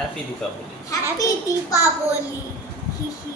happy Deepavali happy Deepavali হি হি